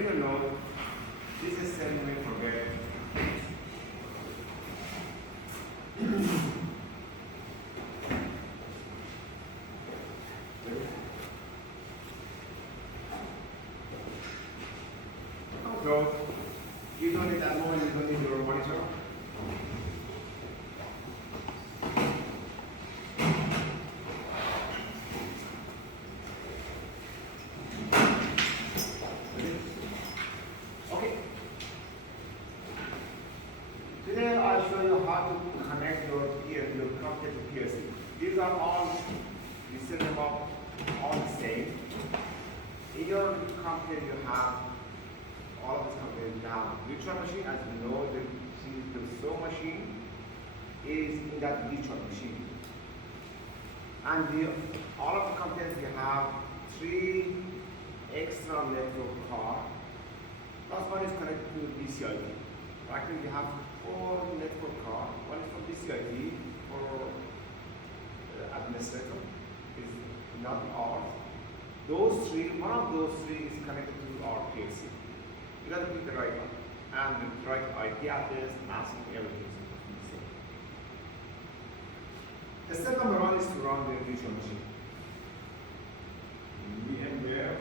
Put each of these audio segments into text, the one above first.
Bring a note. This is same way forget. So you don't need that moment, you don't need your monitor. Okay. Today I'll show you how to connect your computer to PLC. These are all, you set them up all the same. In your computer you have all of this computer. You have virtual machine, as you know, the sew machine is in that virtual machine. And all of the computers you have 3 extra network cards. Plus one is connected to BCIT. Right now you have 4 network cards. One is for BCIT for administrator, is not ours. Those 3, one of those 3 is connected to our PLC. You got to pick the right one, and the right IP address, masking, everything is the same. The step number 1 is to run the virtual machine. VMware.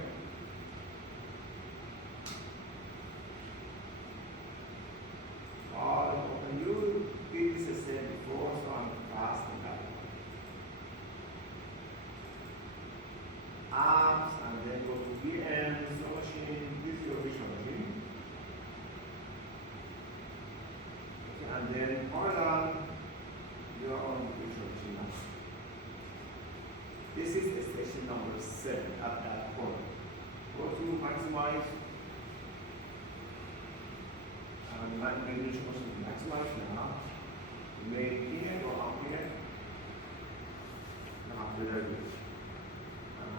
When you did this step before, so I'm fast on that. Apps, and then go to VM, so machine, this is your virtual machine. And then power on your own virtual machine. This is station number 7 at that point. Go to maximize and virtual machine maximize now. Make here or up here. Now there it is.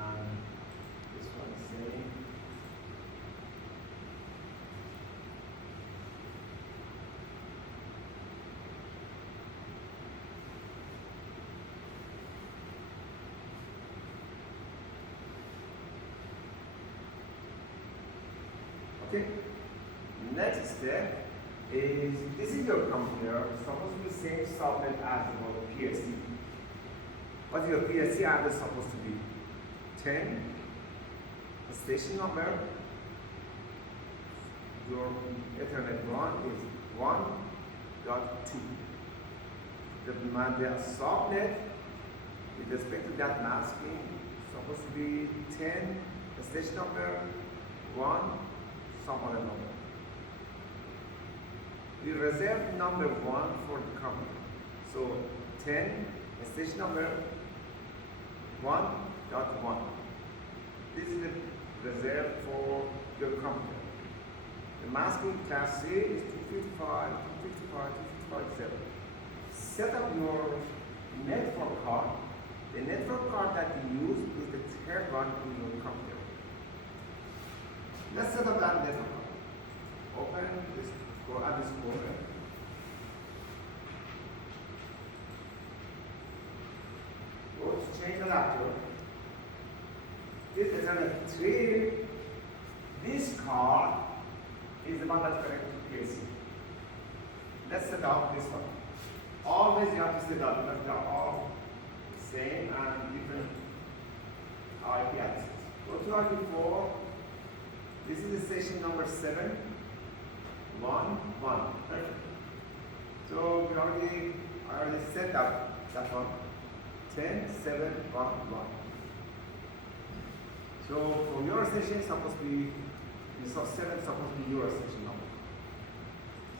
And this one is same. Okay. Next step is this is your computer. It's supposed to be same subnet as the PLC. What is your PLC address supposed to be? 10. The station number. Your Ethernet 1 is 1.2. The subnet with respect to that masking is supposed to be 10. The station number 1. Some other number. We reserve number 1 for the computer. So 10, station number 1.1. This is the reserve for your computer. The masking class C is 255, 255, 257. Set up your network card. The network card that you use is the third one in your computer. Let's set up that network card. Open this, go at this corner. Go to change adapter. This is Ethernet 3. This card is the one that's connected to PLC. Let's set up this one. Always you have to set up because they are all same and different IP addresses. Go to IP4. This is the station number 7. 1, 1. Perfect. So I already set up that one. 10, 7, 1, 1. So for your station, supposed to be this of 7 is supposed to be your station number.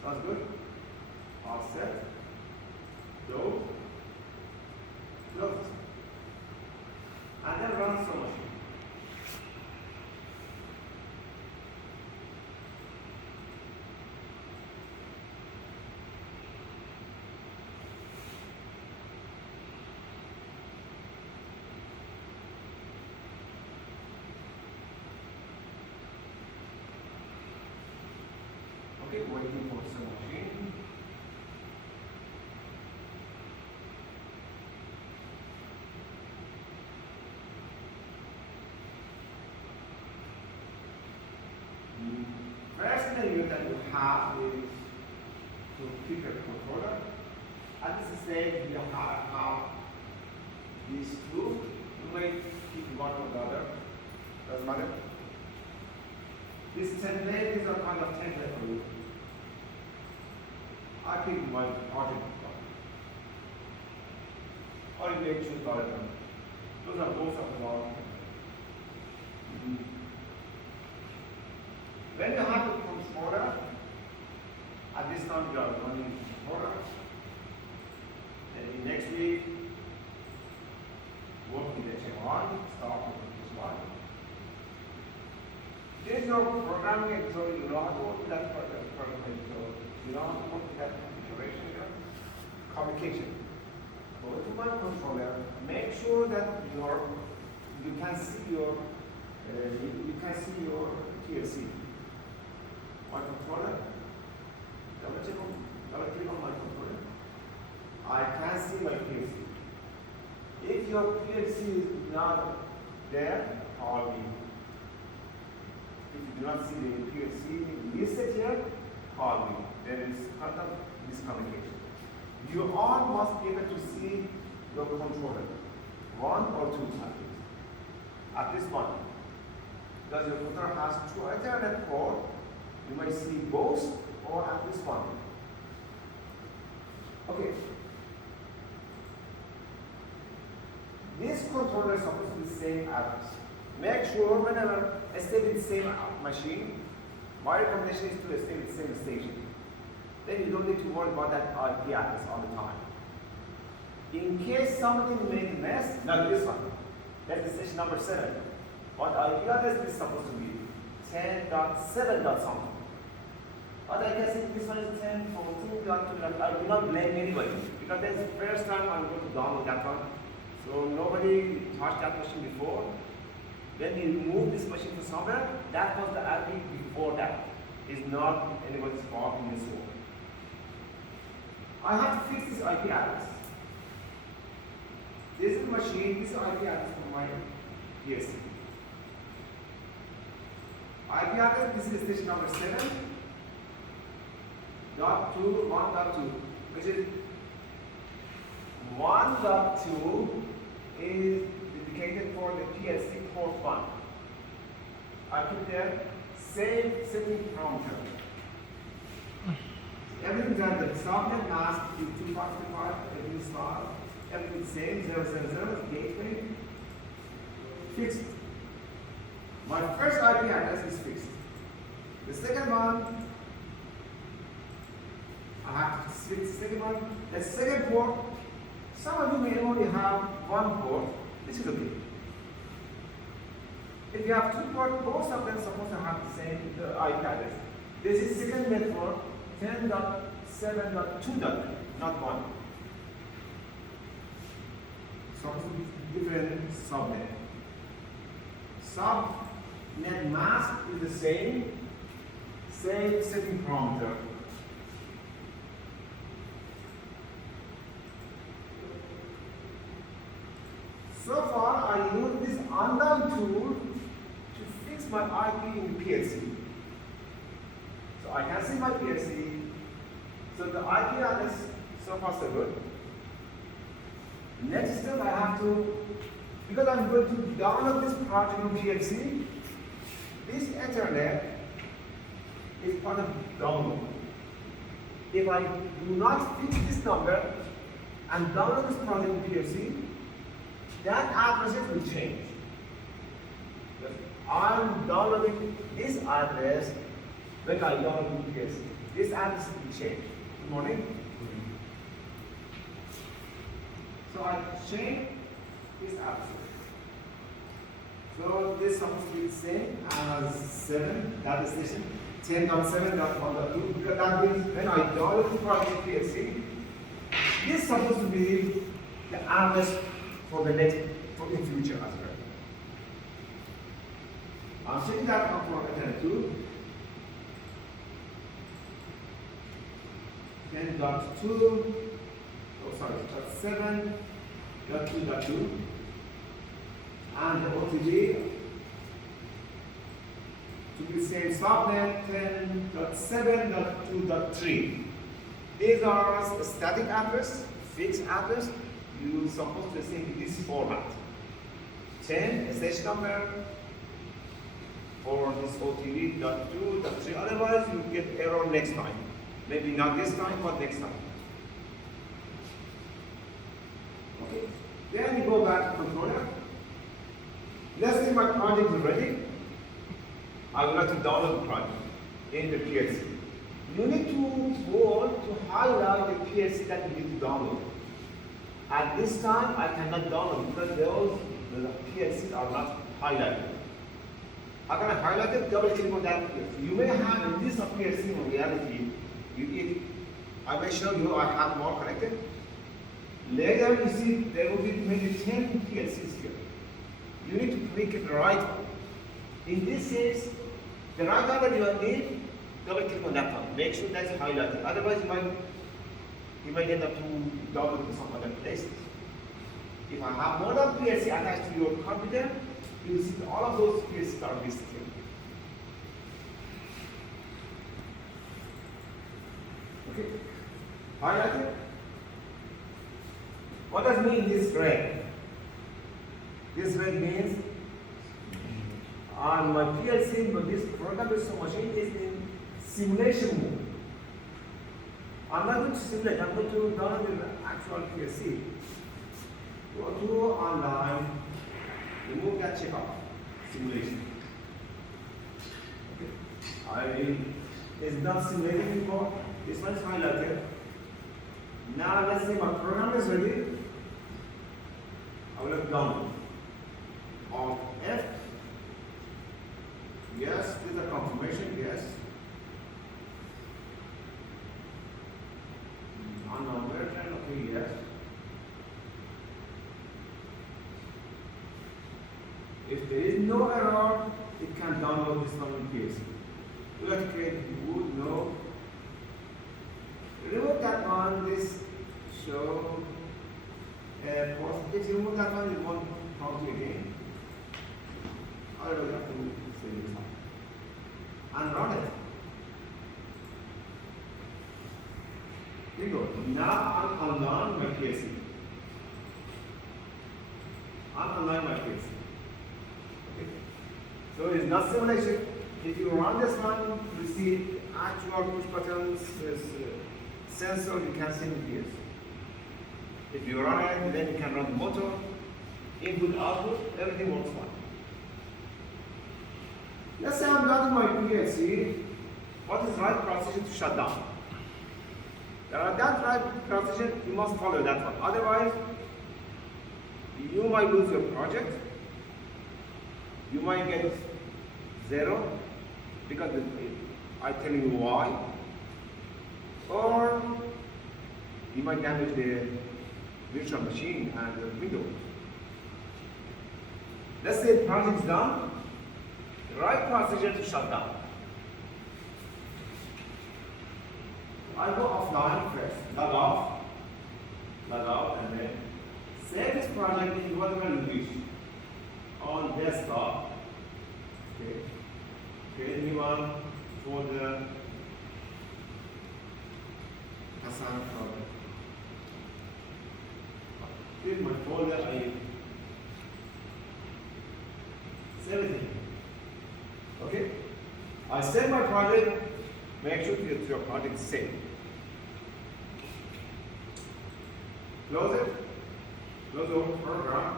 Sounds good? All set. Go. Close. And then run so machine. Okay, waiting for some machine. that you have is to pick a controller. At this stage, you have these two. You may pick one or the other. Doesn't matter. This template is a kind of template for you. I pick my project. Or you may choose the other one. Those are both of them. When you have the controller, at this time you are running the controller. Then next week, work with HMI, start with this one. This is your programming, so you know how to work with that program. So you know how to work with that configuration here. Communication. Go to my controller. Make sure that you can see your PLC. My controller. Double click on my controller. I can see my PLC. If your PLC is not there, call me. If you do not see the PLC listed here, call me. There is kind of miscommunication. You all must be able to see your controller, one or two times. At this point, because your controller has two Ethernet ports, you might see both or at this point. Okay. This controller is supposed to be the same address. Make sure whenever stay with the same machine, my recommendation is to stay with the same station. Then you don't need to worry about that IP address all the time. In case something made a mess, not this one, that's the station number 7. But IP address is supposed to be 10.7. something. But I can say this one is 10.14.2. I do not blame anybody because that's the first time I'm going to download that one. So nobody touched that machine before. When you move this machine to somewhere, that was the IP before that. It's not anybody's fault in this world. I have to fix this IP address. This is the machine, this is the IP address for my PLC. IP address, this is station number 7.2.1.2, which is 1.2 is dedicated for the PLC port 1. I put there save setting prompter. Everything done, the subnet mask is 2525, everything start, everything same, 000, gateway, fixed. My first IP address is fixed. The second one, I have to switch the second one. The second port, some of you may only have one port, which is okay. If you have two ports, both of them are supposed to have the same IP address. This is second network, 10.7.2, not 1. Supposed to be different subnet. Subnet mask is the same setting prompter. So far, I use this unknown tool to fix my IP in PLC. So I can see my PLC. So the IP address, so far so good. Next step, I have to, because I'm going to download this project in PLC, this Ethernet is part of download. If I do not fix this number and download this project in PLC, that address will change. I'm downloading this address when I download the PLC. This address will change. Good morning. So I change this address. So this is supposed to be the same as 7, that is station 10.7.1.2, because that means when I download the project PLC, this is supposed to be the address for the next, for in future as well. I'm checking that out for Ethernet 2. 10.2, oh sorry, 7.2.2, and the OTG to we say subnet 10.7.2.3. These are static address, fixed address. You're supposed to say in this format. 10 stage number for this OTV.2.3. Otherwise, you get error next time. Maybe not this time, but next time. Okay. Then you go back to controller. Let's say my project is ready. I would like to download the project in the PLC. You need to go to highlight the PLC that you need to download. At this time, I cannot download because the PLCs are not highlighted. How can I highlight it? Double click on that PLC. You may have in this PLC in reality, I may show you I have more connected. Later you see there will be maybe 10 PLCs here. You need to click the right one. In this case, the right one that you need, double click on that one. Make sure that's highlighted. Otherwise, you might end up to download to some other places. If I have more than PLC attached to your computer, you will see that all of those PLCs are listed here. Okay, highlighted. What does mean this red? This red means on my PLC, but this programmable machine is in simulation mode. I'm not going to simulate, I'm going to download the actual PLC. Go to online, remove that check off, simulation. Okay. It's not simulating before, this one is highlighted. Now let's say my program is ready. I will have download. Alt F. Yes, this is a confirmation, yes. Unknown version, okay, yes. If there is no error, it can download this one in PLC. We have to create boot, no. Remove that one, this show if you remove that one, it won't prompt you again. Otherwise, you have to save this one. And run it. Here you go. Now I'm online my PLC. I'm online my PLC. Okay. So it's not simulation. If you run this one, you see actual push buttons, sensor, you can see the PLC. If you run it, then you can run the motor, input, output, everything works fine. Let's say I'm done with my PLC. What is the right procedure to shut down? That right procedure, you must follow that one. Otherwise, you might lose your project. You might get 0 because I tell you why. Or you might damage the virtual machine and the Windows. Let's say the project is done. The right procedure to shut down. I go offline first, log out, and then save this project in whatever you wish on desktop. Okay, create a new one for the assigned project. Here's my folder, I save it. Okay, I save my project. Make sure that your project is saved. Close it. Close the program.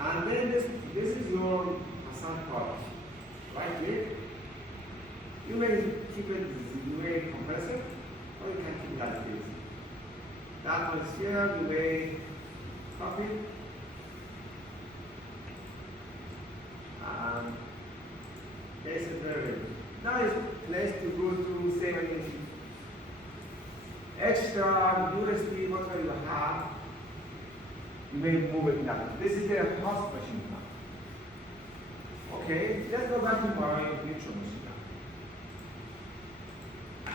And then this is your assigned project. Right here. You may keep it UA compressor, or you can keep that place. That one is here, you may copy. Place it there. Now it's place to go to save anything. Extra USB, whatever you have, you may move it now. This is the host machine now. Okay, let's go back to my virtual machine now.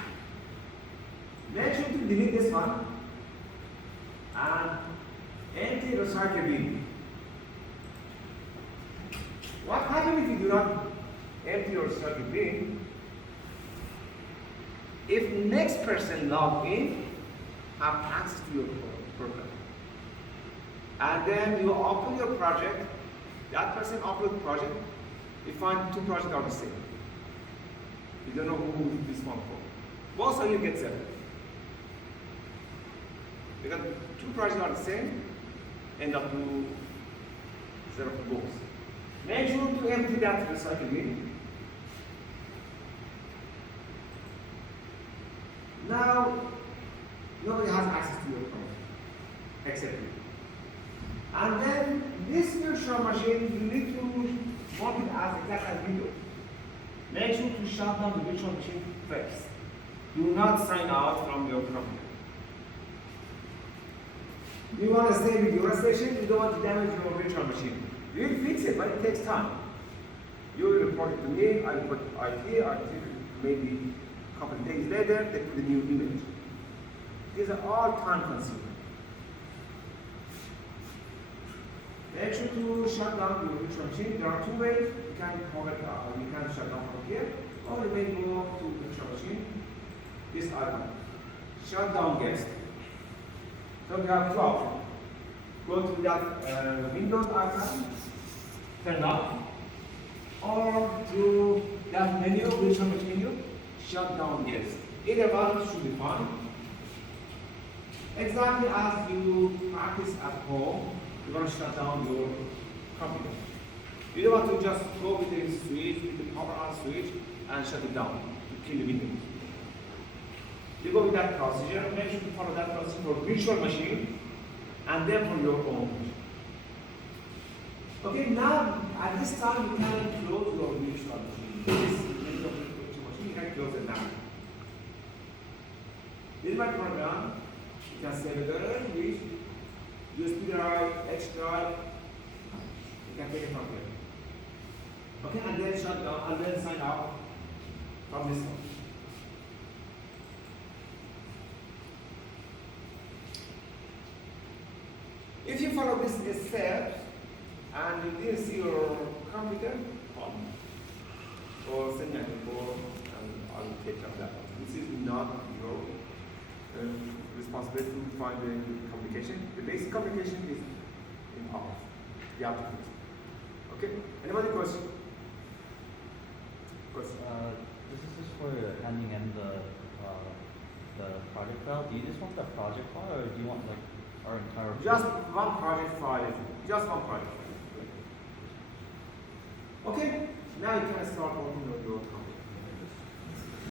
Make sure to delete this one and empty the circuit bin. Even if you do not empty your circuit bin, if next person log in, have access to your program. And then you open your project, that person opens the project, you find two projects are the same. You don't know who is this one for. Both of you get 7. Because two projects are the same, end up to 0 for both. Make sure to empty that recycle bin. Now, nobody has access to your project, except you. And then, this virtual machine, you need to mark it as exact as Windows. Make sure to shut down the virtual machine first. Do not sign out from your computer. You want to stay with your station, you don't want to damage your virtual machine. You will fix it, but it takes time. You will report it to me, I will put IT, maybe a couple of days later, they put a new image. These are all time consuming. Make sure to shut down your virtual machine. There are 2 ways. You can power it up, or you can shut down from here, or you may go to virtual machine. This icon. Shut down guest. So we have 2 options. Go to that Windows icon, turn off, or to that menu, virtual machine menu, shut down guest. Either one should be fine. Exactly as you practice at home, you're going to shut down your computer. You don't want to just go with the switch, with the power on switch, and shut it down to kill the Windows. You go with that procedure, make sure to follow that procedure for virtual machine, and then for your own machine. Okay, now at this time you can close your virtual machine. This virtual machine, you can close it now. This is my program. You can save it wherever you wish. USB drive, H drive, you can take it from here. Okay, and then shut down, and then sign out from this one. If you follow this steps and you didn't see your computer, call me or send me a report and I will take up that. This is not your responsibility to find the communication. The basic communication is in ours. You have to do it. Okay? Anybody question? This is just for handing in the project file. Do you just want the project file, or do you want like our entire? Just one project file. Just one project file. Okay? Now you can start working on your